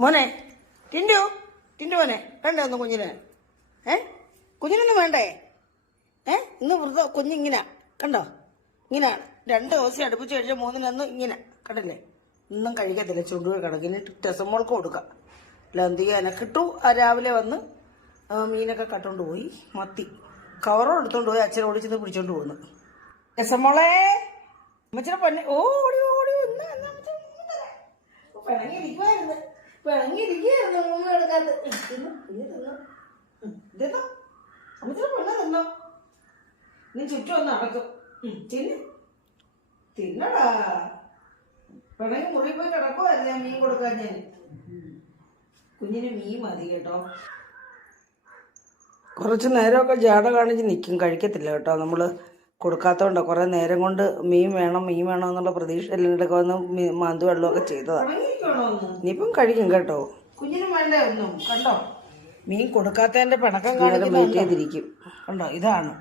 മോനെ ടിൻഡു ടിൻഡു മോനെ വേണ്ടേ ഒന്ന് കുഞ്ഞിന്? കുഞ്ഞിനൊന്നും വേണ്ടേ? ഇന്ന് വൃതം കുഞ്ഞിങ്ങനെ കണ്ടോ? ഇങ്ങനെയാണ് 2 ദിവസം അടുപ്പിച്ച് കഴിച്ച 3-നും ഇങ്ങനെ കണ്ടില്ലേ? ഒന്നും കഴിക്കത്തില്ല, ചുണ്ടുകൾ കിടക്കിന്. ടെസമോൾക്ക് കൊടുക്കാം. അല്ല എന്ത് ചെയ്യാനെ കിട്ടു. രാവിലെ വന്ന് മീനൊക്കെ കട്ടോണ്ട് പോയി. മത്തി കവറോ എടുത്തോണ്ട് പോയി. അച്ഛനെ ഓടിച്ചെന്ന് പിടിച്ചോണ്ട് പോകുന്നു. ടെസമോളെ അമ്മച്ചിനെ പൊന്നെ ഓടി ഓടി പിണങ്ങിയിരിക്കുവായിരുന്നു. അമ്മ എടുക്കാത്ത ഇതെന്നോ അമ്മച്ചിനെ പൊന്നെ തിന്നോ. നീ ചുറ്റും ഒന്ന് നടക്കും. തിന്നടാ. പിണങ്ങി മുറി പോയി കിടക്കുവല്ല മീൻ കൊടുക്കാൻ. ഞാൻ കുഞ്ഞിന് മീൻ മതി കേട്ടോ. കുറച്ച് നേരമൊക്കെ ജാട കാണിച്ച് നിൽക്കും, കഴിക്കത്തില്ല കേട്ടോ. നമ്മൾ കൊടുക്കാത്തതുകൊണ്ടോ കുറേ നേരം കൊണ്ട് മീൻ വേണം എന്നുള്ള പ്രതീക്ഷ എല്ലാം വന്ന് മാന്തി വെള്ളമൊക്കെ ചെയ്തതാണ്. ഇനിയിപ്പം കഴിക്കും കേട്ടോ. കുഞ്ഞിന് വേണ്ടേ ഒന്നും കണ്ടോ? മീൻ കൊടുക്കാത്തതിന്റെ പിണക്കം കാണിക്കാൻ വെയിറ്റ് ചെയ്തിരിക്കും കണ്ടോ. ഇതാണ്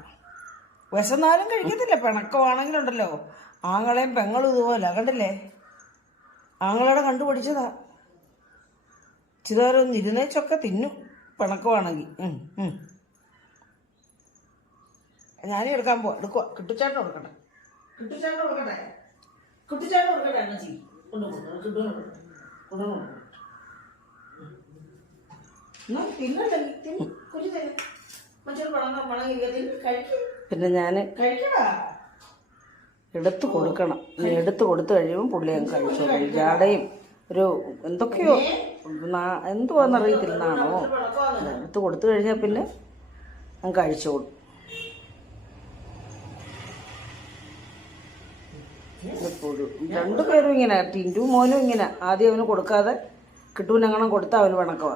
വിശന്നാലും കഴിക്കത്തില്ല. പിണക്കമാണെങ്കിലുണ്ടല്ലോ ആങ്ങളെയും പെങ്ങളും ഇതുപോലെ കണ്ടില്ലേ. ആങ്ങളയുടെ കണ്ടുപിടിച്ചതാ. ചിലരൊന്ന് ഇരുന്നേച്ചൊക്കെ തിന്നും പിണക്കമാണെങ്കിൽ. ഞാനും എടുക്കാൻ പോവാ. എടുക്കുക. കിട്ടുചാട്ടം കൊടുക്കട്ടെ. അമ്മച്ചി പിന്നെ ഞാൻ എടുത്തു കൊടുക്കണം. എടുത്തു കൊടുത്തു കഴിയുമ്പോൾ പുള്ളി അങ്ങ് കഴിച്ചോളൂ. ജാടയും ഒരു എന്തൊക്കെയോ എന്തുവാന്നറിയത്തില്ലെന്നാണോ എടുത്ത് കൊടുത്തു കഴിഞ്ഞാൽ പിന്നെ അങ്ങ് കഴിച്ചോളും. എപ്പോഴും 2 പേരും ഇങ്ങനെ. ടിൻഡു മോനും ഇങ്ങനെ. ആദ്യം അവന് കൊടുക്കാതെ കിട്ടൂനെങ്ങനെ കൊടുത്താൽ അവന് പിണക്കവാ.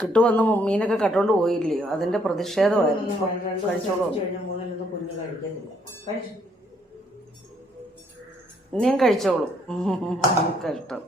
കിട്ടു വന്ന് മീനൊക്കെ കട്ടോണ്ട് പോയില്ലയോ, അതിന്റെ പ്രതിഷേധമായിരുന്നു. കഴിച്ചോളൂ. ഇനിയും കഴിച്ചോളൂ. കഷ്ടം.